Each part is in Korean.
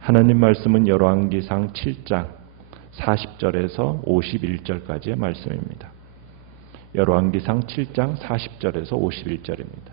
하나님 말씀은 열왕기상 7장 40절에서 51절까지의 말씀입니다. 열왕기상 7장 40절에서 51절입니다.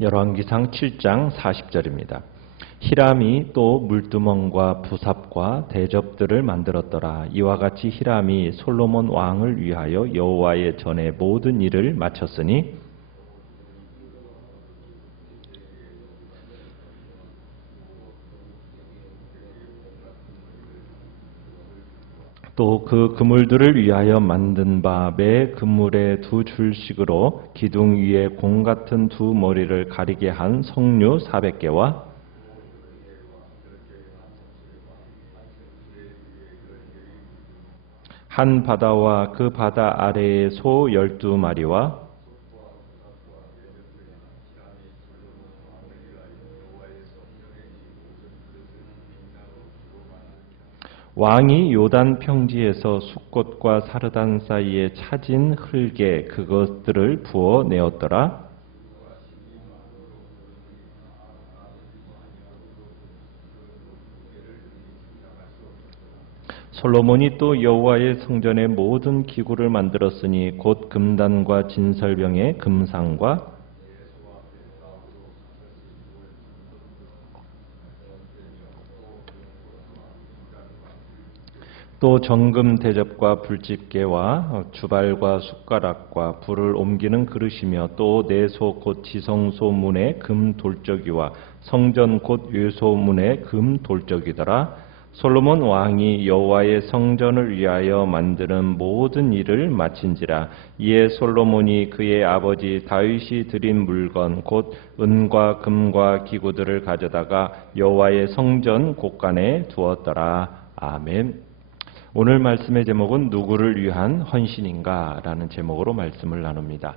열왕기상 7장 40절입니다. 히람이 또 물두멍과 부삽과 대접들을 만들었더라. 이와 같이 히람이 솔로몬 왕을 위하여 여호와의 전에 모든 일을 마쳤으니 또 그 그물들을 위하여 만든 바 매 그물의 2줄씩으로 기둥 위에 공 같은 2머리를 가리게 한 석류 400개와 한 바다와 그 바다 아래에 소 12마리와 왕이 요단 평지에서 숫꽃과 사르단 사이에 차진 흙에 그것들을 부어 내었더라. 솔로몬이 또 여호와의 성전의 모든 기구를 만들었으니 곧 금단과 진설병의 금상과 또 정금 대접과 불집게와 주발과 숟가락과 불을 옮기는 그릇이며 또 내소 곧 지성소 문의 금 돌적이와 성전 곧 외소문의 금 돌적이더라. 솔로몬 왕이 여호와의 성전을 위하여 만드는 모든 일을 마친지라. 이에 솔로몬이 그의 아버지 다윗이 드린 물건 곧 은과 금과 기구들을 가져다가 여호와의 성전 곳간에 두었더라. 아멘. 오늘 말씀의 제목은 누구를 위한 헌신인가? 라는 제목으로 말씀을 나눕니다.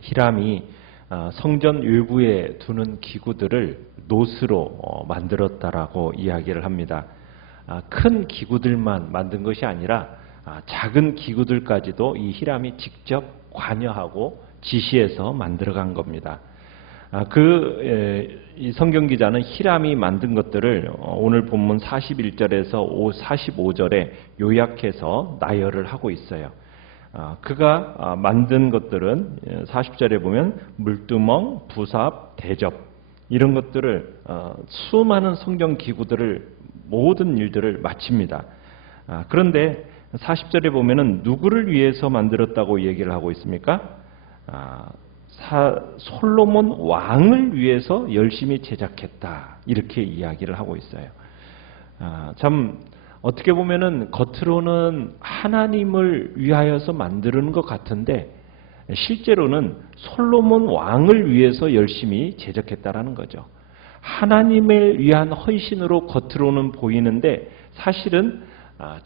히람이 성전 외부에 두는 기구들을 노스로 만들었다라고 이야기를 합니다. 큰 기구들만 만든 것이 아니라 작은 기구들까지도 이 히람이 직접 관여하고 지시해서 만들어간 겁니다. 이 성경 기자는 히람이 만든 것들을 오늘 본문 41절에서 45절에 요약해서 나열을 하고 있어요. 그가 만든 것들은 40절에 보면 물두멍, 부삽, 대접 이런 것들을 수많은 성경 기구들을 모든 일들을 마칩니다. 그런데 40절에 보면은 누구를 위해서 만들었다고 얘기를 하고 있습니까? 솔로몬 왕을 위해서 열심히 제작했다 이렇게 이야기를 하고 있어요. 참 어떻게 보면은 겉으로는 하나님을 위하여서 만드는 것 같은데 실제로는 솔로몬 왕을 위해서 열심히 제작했다라는 거죠. 하나님을 위한 헌신으로 겉으로는 보이는데 사실은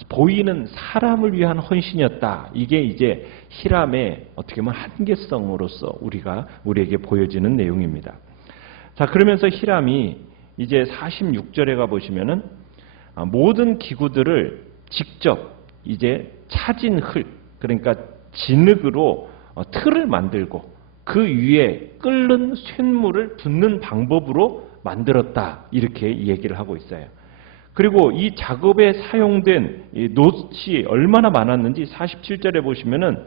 보이는 사람을 위한 헌신이었다. 이게 이제 히람의 어떻게 보면 한계성으로서 우리에게 보여지는 내용입니다. 자, 그러면서 히람이 이제 46절에 가 보시면은 모든 기구들을 직접 이제 차진 흙, 그러니까 진흙으로 틀을 만들고 그 위에 끓는 쇳물을 붓는 방법으로 만들었다. 이렇게 얘기를 하고 있어요. 그리고 이 작업에 사용된 이 노스이 얼마나 많았는지 47절에 보시면은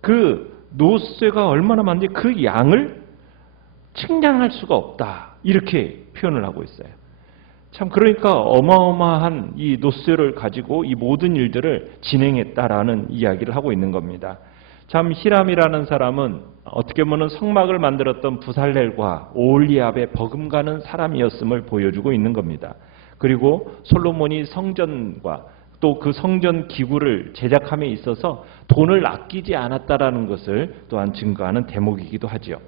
그 노스가 얼마나 많은지 그 양을 측량할 수가 없다. 이렇게 표현을 하고 있어요. 참 그러니까 어마어마한 이 노스를 가지고 이 모든 일들을 진행했다라는 이야기를 하고 있는 겁니다. 참 히람이라는 사람은 어떻게 보면 성막을 만들었던 부살렐과 오홀리압에 버금가는 사람이었음을 보여주고 있는 겁니다. 그리고 솔로몬이 성전과 또 그 성전 기구를 제작함에 있어서 돈을 아끼지 않았다라는 것을 또한 증거하는 대목이기도 하죠.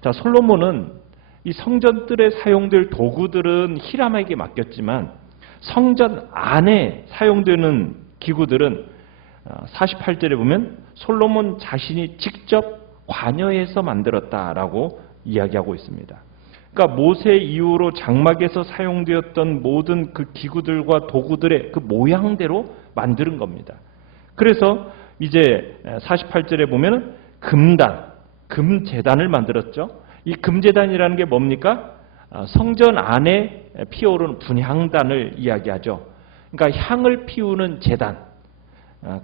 자, 솔로몬은 이 성전들에 사용될 도구들은 히람에게 맡겼지만 성전 안에 사용되는 기구들은 48절에 보면 솔로몬 자신이 직접 관여해서 만들었다라고 이야기하고 있습니다. 그러니까 모세 이후로 장막에서 사용되었던 모든 그 기구들과 도구들의 그 모양대로 만드는 겁니다. 그래서 이제 48절에 보면은 금단, 금제단을 만들었죠. 이 금제단이라는 게 뭡니까? 성전 안에 피어오르는 분향단을 이야기하죠. 그러니까 향을 피우는 제단.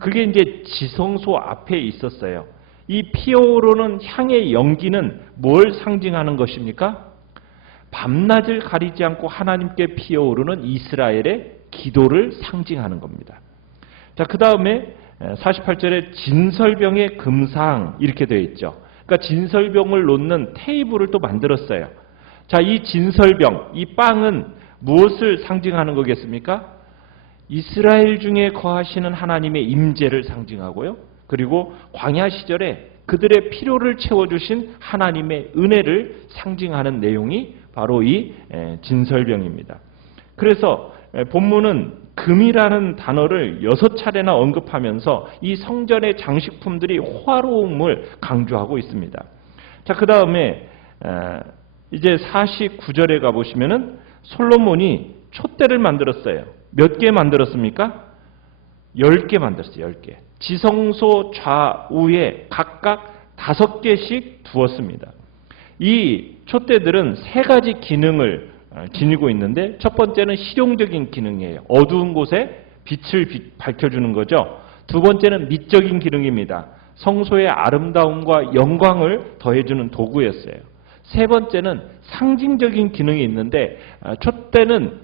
그게 이제 지성소 앞에 있었어요. 이 피어오르는 향의 연기는 뭘 상징하는 것입니까? 밤낮을 가리지 않고 하나님께 피어오르는 이스라엘의 기도를 상징하는 겁니다. 자, 그 다음에 48절에 진설병의 금상 이렇게 되어 있죠. 그러니까 진설병을 놓는 테이블을 또 만들었어요. 자, 이 진설병, 이 빵은 무엇을 상징하는 거겠습니까? 이스라엘 중에 거하시는 하나님의 임재를 상징하고요. 그리고 광야 시절에 그들의 필요를 채워주신 하나님의 은혜를 상징하는 내용이 바로 이 진설병입니다. 그래서 본문은 금이라는 단어를 6차례나 언급하면서 이 성전의 장식품들이 화로움을 강조하고 있습니다. 자, 그 다음에 이제 49절에 가보시면은 솔로몬이 촛대를 만들었어요. 몇 개 만들었습니까? 10개 만들었어요. 10개. 지성소 좌우에 각각 5개씩 두었습니다. 이 촛대들은 3가지 기능을 지니고 있는데 첫 번째는 실용적인 기능이에요. 어두운 곳에 빛을 밝혀주는 거죠. 두 번째는 미적인 기능입니다. 성소의 아름다움과 영광을 더해주는 도구였어요. 세 번째는 상징적인 기능이 있는데 촛대는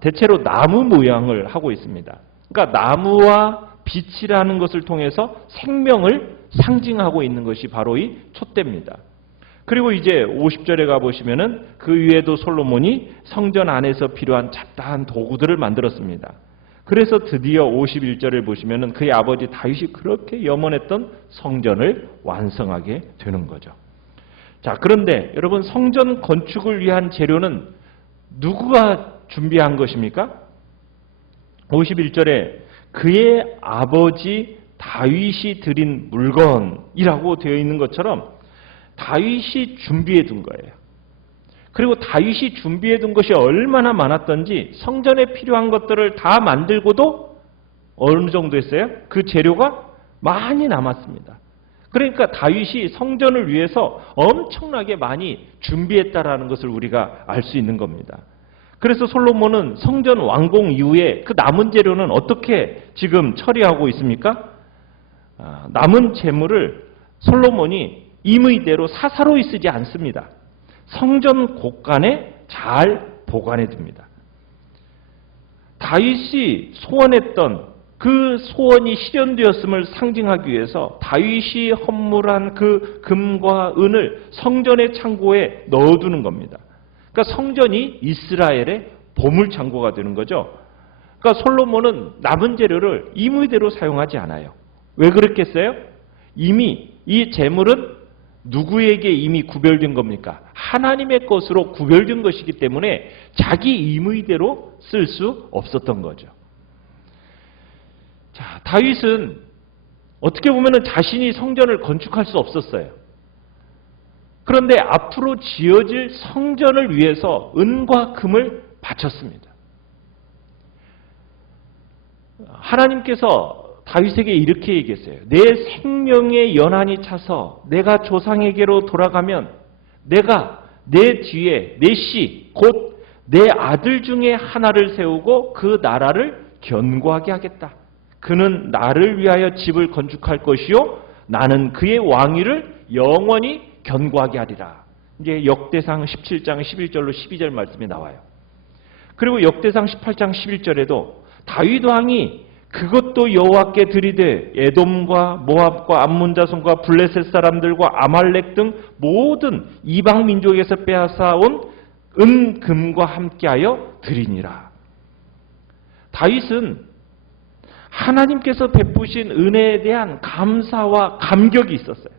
대체로 나무 모양을 하고 있습니다. 그러니까 나무와 빛이라는 것을 통해서 생명을 상징하고 있는 것이 바로 이 촛대입니다. 그리고 이제 50절에 가보시면은 그 위에도 솔로몬이 성전 안에서 필요한 잡다한 도구들을 만들었습니다. 그래서 드디어 51절을 보시면은 그의 아버지 다윗이 그렇게 염원했던 성전을 완성하게 되는 거죠. 자, 그런데 여러분 성전 건축을 위한 재료는 누구가 준비한 것입니까? 51절에 그의 아버지 다윗이 드린 물건이라고 되어 있는 것처럼 다윗이 준비해 둔 거예요. 그리고 다윗이 준비해 둔 것이 얼마나 많았던지 성전에 필요한 것들을 다 만들고도 어느 정도 했어요? 그 재료가 많이 남았습니다. 그러니까 다윗이 성전을 위해서 엄청나게 많이 준비했다라는 것을 우리가 알 수 있는 겁니다. 그래서 솔로몬은 성전 완공 이후에 그 남은 재료는 어떻게 지금 처리하고 있습니까? 남은 재물을 솔로몬이 임의대로 사사로이 쓰지 않습니다. 성전 곳간에 잘 보관해 둡니다. 다윗이 소원했던 그 소원이 실현되었음을 상징하기 위해서 다윗이 헌물한 그 금과 은을 성전의 창고에 넣어두는 겁니다. 그러니까 성전이 이스라엘의 보물창고가 되는 거죠. 그러니까 솔로몬은 남은 재료를 임의대로 사용하지 않아요. 왜 그렇겠어요? 이미 이 재물은 누구에게 이미 구별된 겁니까? 하나님의 것으로 구별된 것이기 때문에 자기 임의대로 쓸 수 없었던 거죠. 자, 다윗은 어떻게 보면 자신이 성전을 건축할 수 없었어요. 그런데 앞으로 지어질 성전을 위해서 은과 금을 바쳤습니다. 하나님께서 다윗에게 이렇게 얘기했어요. 내 생명의 연한이 차서 내가 조상에게로 돌아가면 내가 내 뒤에 내 씨, 곧 내 아들 중에 하나를 세우고 그 나라를 견고하게 하겠다. 그는 나를 위하여 집을 건축할 것이요 나는 그의 왕위를 영원히 견고하게 하리라. 이제 역대상 17장 11절로 12절 말씀이 나와요. 그리고 역대상 18장 11절에도 다윗 왕이 그것도 여호와께 드리되 에돔과 모압과 암몬 자손과 블레셋 사람들과 아말렉 등 모든 이방 민족에서 빼앗아 온 은, 금과 함께하여 드리니라. 다윗은 하나님께서 베푸신 은혜에 대한 감사와 감격이 있었어요.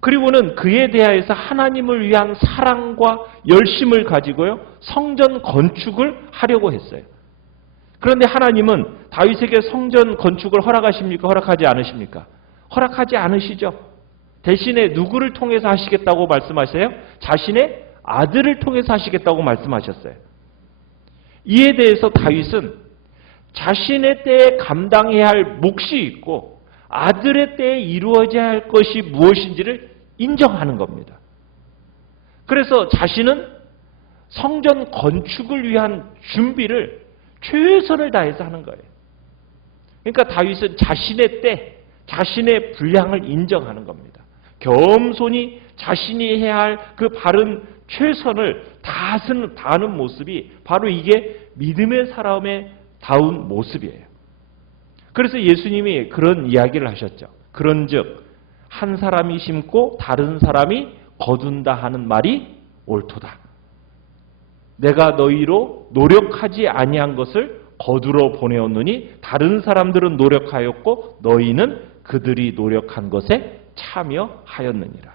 그리고는 그에 대하여서 하나님을 위한 사랑과 열심을 가지고요 성전 건축을 하려고 했어요. 그런데 하나님은 다윗에게 성전 건축을 허락하십니까? 허락하지 않으십니까? 허락하지 않으시죠. 대신에 누구를 통해서 하시겠다고 말씀하세요? 자신의 아들을 통해서 하시겠다고 말씀하셨어요. 이에 대해서 다윗은 자신의 때에 감당해야 할 몫이 있고 아들의 때에 이루어져야 할 것이 무엇인지를 인정하는 겁니다. 그래서 자신은 성전 건축을 위한 준비를 최선을 다해서 하는 거예요. 그러니까 다윗은 자신의 때, 자신의 분량을 인정하는 겁니다. 겸손히 자신이 해야 할 그 바른 최선을 다하는 모습이 바로 이게 믿음의 사람의 다운 모습이에요. 그래서 예수님이 그런 이야기를 하셨죠. 그런즉 한 사람이 심고 다른 사람이 거둔다 하는 말이 옳도다. 내가 너희로 노력하지 아니한 것을 거두러 보내었느니 다른 사람들은 노력하였고 너희는 그들이 노력한 것에 참여하였느니라.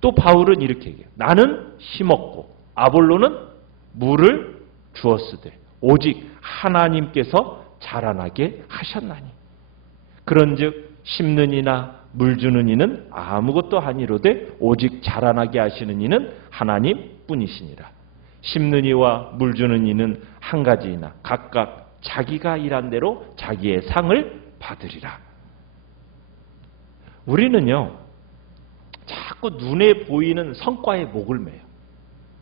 또 바울은 이렇게 얘기해요. 나는 심었고 아볼로는 물을 주었으되 오직 하나님께서 자라나게 하셨나니. 그런즉 심는 이나 물 주는 이는 아무것도 아니로되 오직 자라나게 하시는 이는 하나님뿐이시니라. 심는 이와 물 주는 이는 한 가지이나 각각 자기가 일한 대로 자기의 상을 받으리라. 우리는요, 자꾸 눈에 보이는 성과에 목을 매요.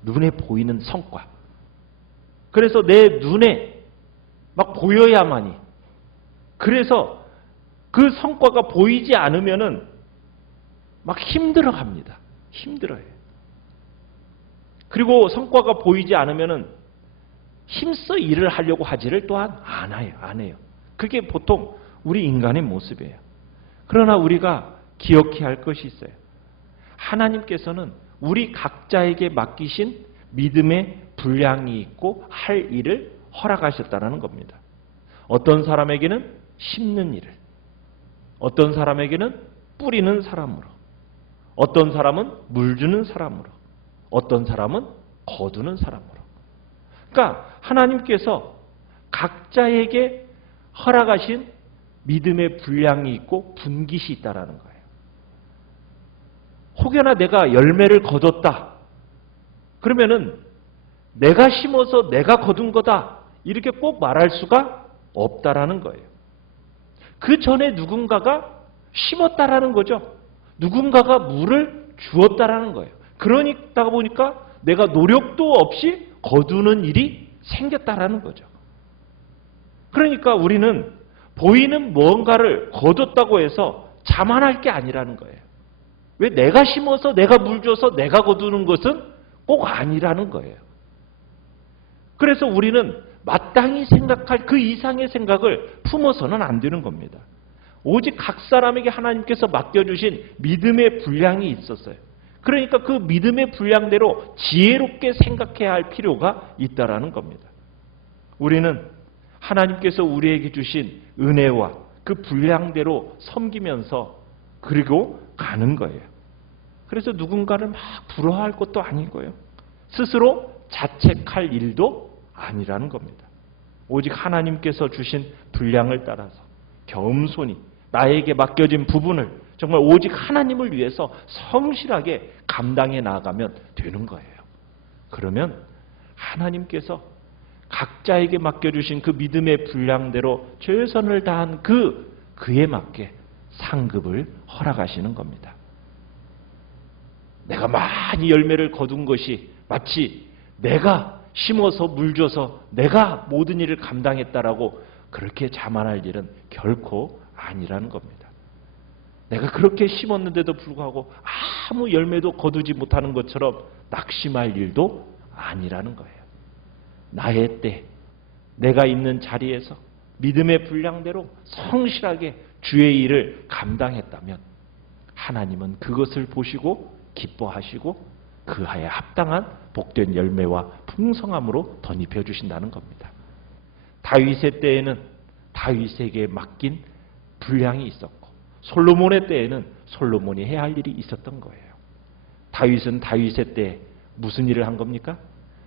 눈에 보이는 성과. 그래서 내 눈에 막 보여야만이. 그래서 그 성과가 보이지 않으면은 막 힘들어 합니다. 힘들어요. 그리고 성과가 보이지 않으면은 힘써 일을 하려고 하지를 또한 안 해요. 그게 보통 우리 인간의 모습이에요. 그러나 우리가 기억해야 할 것이 있어요. 하나님께서는 우리 각자에게 맡기신 믿음의 분량이 있고 할 일을 허락하셨다는 겁니다. 어떤 사람에게는 심는 일을, 어떤 사람에게는 뿌리는 사람으로, 어떤 사람은 물 주는 사람으로, 어떤 사람은 거두는 사람으로. 그러니까 하나님께서 각자에게 허락하신 믿음의 분량이 있고 분깃이 있다라는 거예요. 혹여나 내가 열매를 거뒀다. 그러면은 내가 심어서 내가 거둔 거다. 이렇게 꼭 말할 수가 없다라는 거예요. 그 전에 누군가가 심었다라는 거죠. 누군가가 물을 주었다라는 거예요. 그러다 보니까 내가 노력도 없이 거두는 일이 생겼다라는 거죠. 그러니까 우리는 보이는 무언가를 거뒀다고 해서 자만할 게 아니라는 거예요. 왜 내가 심어서 내가 물 줘서 내가 거두는 것은 꼭 아니라는 거예요. 그래서 우리는 마땅히 생각할 그 이상의 생각을 품어서는 안 되는 겁니다. 오직 각 사람에게 하나님께서 맡겨주신 믿음의 분량이 있었어요. 그러니까 그 믿음의 분량대로 지혜롭게 생각해야 할 필요가 있다라는 겁니다. 우리는 하나님께서 우리에게 주신 은혜와 그 분량대로 섬기면서 그리고 가는 거예요. 그래서 누군가를 막 부러워할 것도 아니고요. 스스로 자책할 일도 아니라는 겁니다. 오직 하나님께서 주신 분량을 따라서 겸손히 나에게 맡겨진 부분을 정말 오직 하나님을 위해서 성실하게 감당해 나가면 되는 거예요. 그러면 하나님께서 각자에게 맡겨주신 그 믿음의 분량대로 최선을 다한 그에 맞게 상급을 허락하시는 겁니다. 내가 많이 열매를 거둔 것이 마치 내가 심어서 물 줘서 내가 모든 일을 감당했다라고 그렇게 자만할 일은 결코 아니라는 겁니다. 내가 그렇게 심었는데도 불구하고 아무 열매도 거두지 못하는 것처럼 낙심할 일도 아니라는 거예요. 나의 때, 내가 있는 자리에서 믿음의 분량대로 성실하게 주의 일을 감당했다면 하나님은 그것을 보시고 기뻐하시고 그하에 합당한 복된 열매와 풍성함으로 덧입혀 주신다는 겁니다. 다윗의 때에는 다윗에게 맡긴 분량이 있었고 솔로몬의 때에는 솔로몬이 해야 할 일이 있었던 거예요. 다윗은 다윗의 때 무슨 일을 한 겁니까?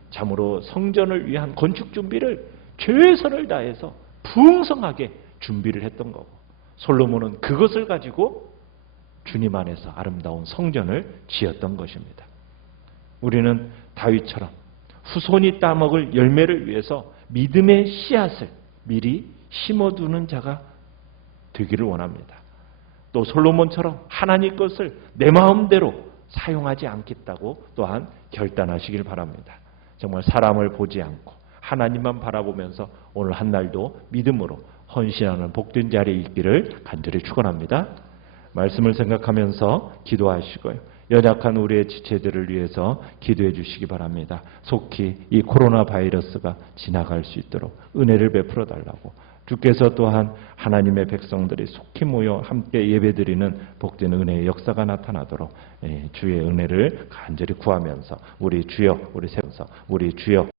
참으로 성전을 위한 건축 준비를 최선을 다해서 풍성하게 준비를 했던 거고 솔로몬은 그것을 가지고 주님 안에서 아름다운 성전을 지었던 것입니다. 우리는 다윗처럼 후손이 따먹을 열매를 위해서 믿음의 씨앗을 미리 심어두는 자가 되기를 원합니다. 또 솔로몬처럼 하나님 것을 내 마음대로 사용하지 않겠다고 또한 결단하시길 바랍니다. 정말 사람을 보지 않고 하나님만 바라보면서 오늘 한 날도 믿음으로 헌신하는 복된 자리에 있기를 간절히 축원합니다. 말씀을 생각하면서 기도하시고요. 연약한 우리의 지체들을 위해서 기도해 주시기 바랍니다. 속히 이 코로나 바이러스가 지나갈 수 있도록 은혜를 베풀어 달라고, 주께서 또한 하나님의 백성들이 속히 모여 함께 예배드리는 복된 은혜의 역사가 나타나도록 주의 은혜를 간절히 구하면서 우리 주여, 우리 세면서 우리 주여